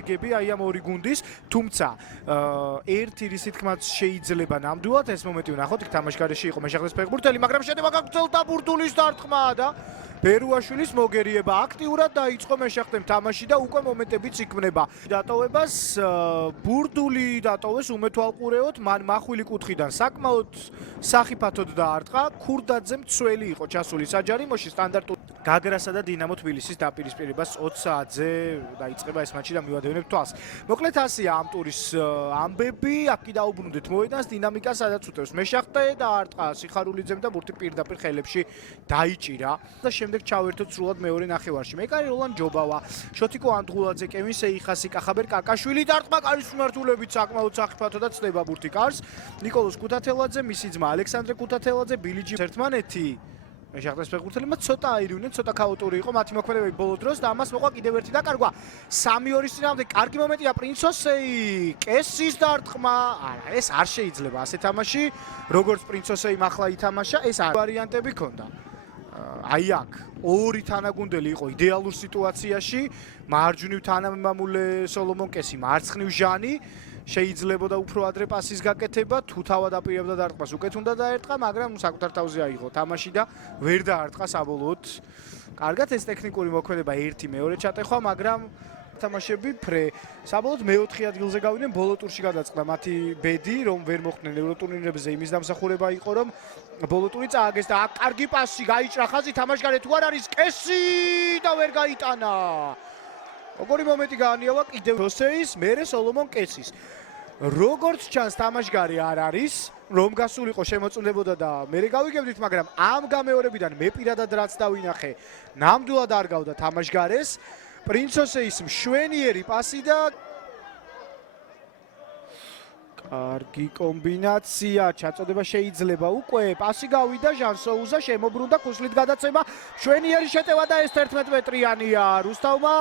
ეგები აი ამ ორი გუნდის, თუმცა ერთი რისი თქმაც შეიძლება ნამდვილად ეს მომენტი ვნახოთ, იქ თამაშგარეში იყო მეშახტეს ფეხბურთელი, მაგრამ შედება გაგრძელდა ბურდულის დარტყმა და ბერუაშვილის მოგერიება აქტიურად დაიწყო მეშახტემ თამაში და უკვე მომენტებიც იქმნება. დატოვებას ბურდული დატოვეს უმეთვალყურეოდ, მან მახვილი კუთხიდან საკმაოდ სახიფათოდ დაარტყა, ქურდაძე მცველი იყო ჩასული საჯარიმოში სტანდარტულ გაგრასა და დინამო თბილისის დაპირისპირებას 20 საათზე დაიწყება ეს მატჩი და მივადევნებთ თვალს. მოკლედ ასია ამ ტურის ამბები, აქ დაუბრუნდეთ მოედანს, დინამიკა სადაც უტევს მეშახტე დაარტყა სიხარულიძემ და ბურთი პირდაპირ ხელებში დაიჭირა და შემდეგ ჩავერთოთ სრულად მეორე ნახევარში. მეკარე როლან ჯობავა, შოთიკო ანდღულაძე, კევინ სეიხასი, კახაბერ კაკაშვილი დარტყმა კარის მიმართულებით საკმაოდ სახიფათო და ცდება ბურთი კარს. ნიკოლოზ კუთათელაძე, მისი ძმა ალექსანდრე კუთათელაძე, ბილიჯი ერთმანეთი მეშახტეს ფეხბურთელებმა ცოტა აირივნენ, ცოტა ქაოტური იყო მათი მოქმედებები ბოლო დროს და ამას მოყვა კიდევ ერთი დაკარგვა. 3-2-ის წინააღმდეგ კარგი მომენტია პრინცოსეი, კესის დარტყმა. არა, ეს არ შეიძლება ასე თამაში, როგორც პრინცოსეიმ ახლა ითამაშა, ეს არ ვარიანტები ქონდა. აი აქ ორი თანაგუნდელი იყო იდეალურ სიტუაციაში, მარჯვნივ თანამემამულე სოლომონ კესი, მარცხნივ ჟანი შეიძლებოდა უფრო ადრე პასის გაკეთება, თუ თავად აპირებდა დარტყმას, უკეთ უნდა დაერტყა, მაგრამ საკუთარ თავზე აიღო თამაში და ვერ დაარტყა საბოლოოდ. კარგად ეს ტექნიკური მოქმედება ერთი მეორე ჩატეხვა, მაგრამ თამაშები ფრე. საბოლოოდ მეოთხე ადგილზე გავიდნენ, ბოლო ტურში გადაწყდა მათი ბედი, რომ ვერ მოხვდნენ ევროტურნირებზე, იმის დამსახურება იყო, რომ ბოლო ტური წააგეს და აქ კარგი პასი გაიჭრა ხაზი თამაშგარე თუ არ არის კესი და ვერ გაიტანა. როგორი მომენტი გაანიავა კიდევ როსეის, მერე სოლომონ კესის. როგორც ჩანს თამაშგარი არ არის, რომ გასულიყო შემოწმდებოდა და მე გავიგებდით, მაგრამ ამ გამეორებიდან მე პირადად რაც დავინახე, ნამდვილად არ გავდა თამაშგარეს. პრინცოსეის მშვენიერი პასი და კარგი კომბინაცია, ჩაწოდება შეიძლება უკვე, პასი გავიდა ჟანსოუზა, შემოbrunდა ქუსლით გადაცემა, მშვენიერი შეტევა და ეს 11 მეტრიანია რუსთავმა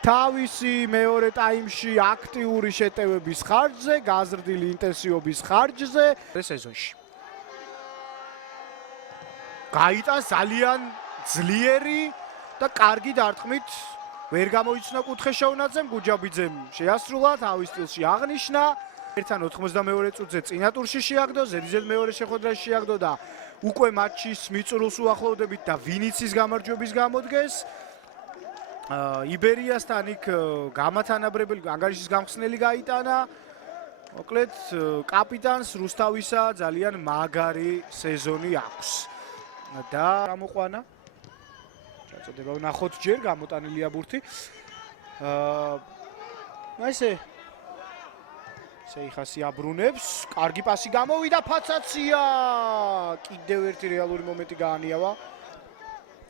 თავისი მეორე ტაიმში აქტიური შეტევების ხარჯზე, გაზრდილი ინტენსივობის ხარჯზე სეზონში. გაიტანს ძალიან ძლიერი და კარგი დარტყმით ვერ გამოიცნა კუთხე შოვნაძემ, გუჯაბიძემ შეასრულა, თავის სტილში აღნიშნა. ერთთან 92 წუთზე წინა ტურში შეაგდო, ზედიზედ მეორე შეხვედრაში შეაგდო და უკვე მატჩის მიწურულს უახლოვდებით და ვინიცის გამარჯვების გამოდგეს. იბერიასთან იქ გამათანაბრებელი ანგარიშის გამხსნელი გაიტანა. მოკლედ კაპიტანს რუსთავისა ძალიან მაგარი სეზონი აქვს. და გამოყვანა ჩაწოდება ვნახოთ ჯერ გამოტანილია ბურთი. ესე სეიხასი აბრუნებს, კარგი პასი გამოვიდა, ფაცაცია. კიდევ ერთი რეალური მომენტი გაანიავა.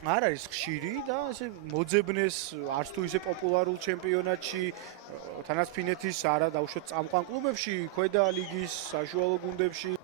არ არის ხშირი და ესე მოძებნეს არც თუ ისე პოპულარულ ჩემპიონატში, თანაც ფინეთის არა დაუშვათ წამყვან კლუბებში, ქვედა ლიგის საშუალო გუნდებში.